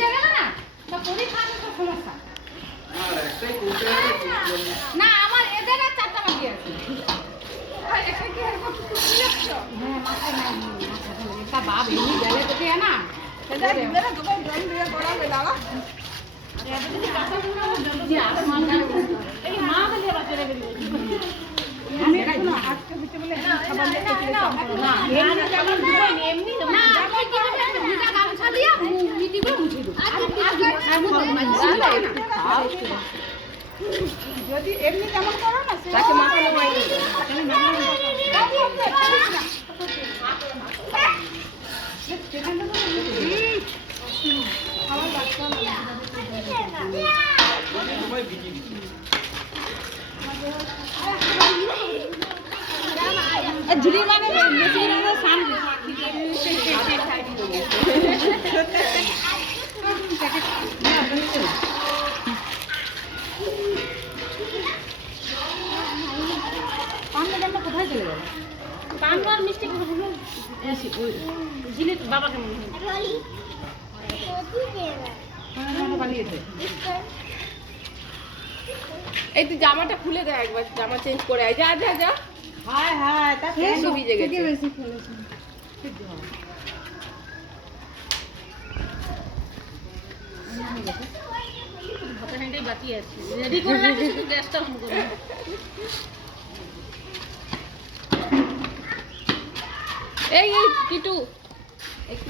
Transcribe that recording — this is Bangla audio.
ভিজে গেল না তো পরি খাওয়ানো তো সমস্যা না আমার এদের আর 4টা বাকি আছে হ্যাঁ মাথায় নাই এটা বাপ এমনি গেলে তো দিয়ে না যদি এমনি কেমন করো না তাকে মাখানো হয়নি ঝুলি মানে বেশি কোথায় চলে গেল পান আর মিষ্টি ঝিলে বাবাকে এই তুই জামাটা খুলে দে একবার জামা চেঞ্জ করে আয় যা যা যা হায় হায় তা বেশি ভিজে গেছে বেশি খেলেছি বাকি আছে রেডি করে রাখি শুধু গ্যাসটা অন করে এই কিটু একটু